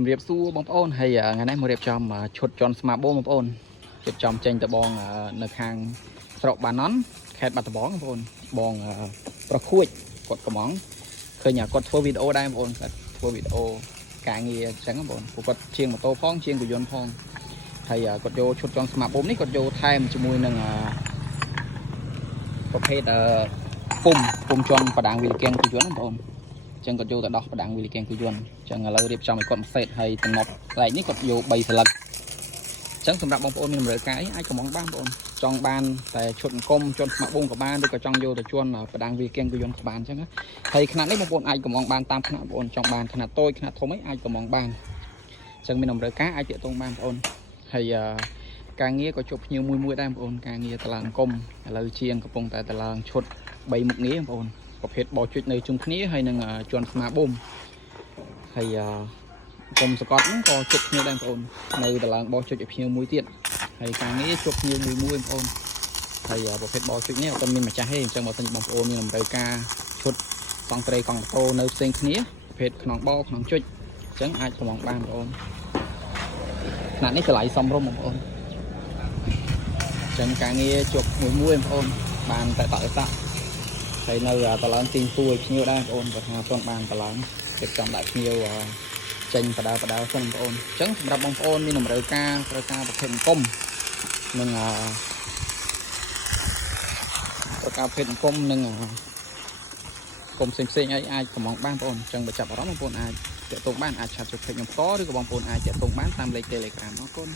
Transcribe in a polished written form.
ជំរាបសួរបងប្អូនហើយថ្ងៃនេះមករៀបចំឈុតជន់ស្មាបូបងប្អូនរៀបចំចេញទៅបងនៅខាងស្រុកបាណន់ខេត្តបាត់ដំបងបងប្អូនបងប្រខួចគាត់កំងឃើញគាត់ធ្វើវីដេអូដែរបងប្អូនគាត់ធ្វើវីដេអូការងារអញ្ចឹងបងប្អូនគាត់ជាងម៉ូតូផងជាងរថយន្តផងហើយគាត់យកឈុតជន់ស្មាបូនេះគាត់យកថែមជាមួយនឹងប្រភេទពុំជន់បដាងវីលគៀងរថយន្តបងប្អូនចឹងគាត់យកទៅដោះបដាំងវីលីកែងគូយន្តចឹងឥឡូវរៀបចំឲ្យគាត់មួយសេតហើយតំណប់ស្លែកនេះគាត់យក3សន្លឹកចឹងសម្រាប់បងប្អូនមានតម្រូវការអីអាចកំងបានបងប្អូនចង់បានតែឈុតអង្គមជន់ស្មាក់បូមក៏បានឬក៏ចង់យកទៅជន់បដាំងវីលីកែងគូយន្តក៏បានចឹងហើយຂະຫນាត់នេះបងប្អូនអាចកំងបានតាមຂະຫນាត់បងប្អូនចង់បានຂະຫນាត់តូចຂະຫນាត់ធំអីអាចកំងបានចឹងមានតម្រូវការអាចទាក់ទងបានបងប្អូនហើយការងារក៏ជួបភ្ញៀវមួយដែរបងប្អូនការងារតឡើងអង្គមឥឡូវជាងកំពុងតែតឡើងឈុត3មុខងារបងប្អូនប្រភេទបោជិចនៅជុំគ្នាហើយនឹងជន់ស្មាបូមហើយគុំសកត់ហ្នឹងក៏ជិតគ្នាដែរបងប្អូននៅតឡើងបោជិចឲ្យភ្ញៀវមួយទៀតហើយការងារជួបភ្ញៀវមួយបងប្អូនហើយប្រភេទបោជិចនេះអត់មានម្ចាស់ទេអញ្ចឹងបើសិនបងប្អូនមានតម្រូវការឈុតកង់ត្រេកង់ម៉ូតូនៅផ្សេងគ្នាប្រភេទខ្នងបោខ្នងជិចអញ្ចឹងអាចកំងបានបងប្អូនຂະຫນាត់នេះតម្លៃសមរម្យបងប្អូនអញ្ចឹងការងារជួបមួយបងប្អូនបានតែតក់ហើយនៅតឡើងទីទួយភ្ញៀវដែរបងប្អូនបើថាទាន់បានតឡើងរៀបចំដាក់ភ្ញៀវចេញបដាសិនបងប្អូនអញ្ចឹងសម្រាប់បងប្អូនមានតម្រូវការត្រូវការប្រភេទអង្គមនិងត្រូវការប្រភេទអង្គមនិងអង្គមផ្សេងអីអាចកំងបានបងប្អូនអញ្ចឹងបើចាប់អារម្មណ៍បងប្អូនអាចទាក់ទងបានអាចឆាតជួយពេចខ្ញុំផ្ទាល់ឬក៏បងប្អូនអាចទាក់ទងបានតាមលេខ Telegram អរគុណ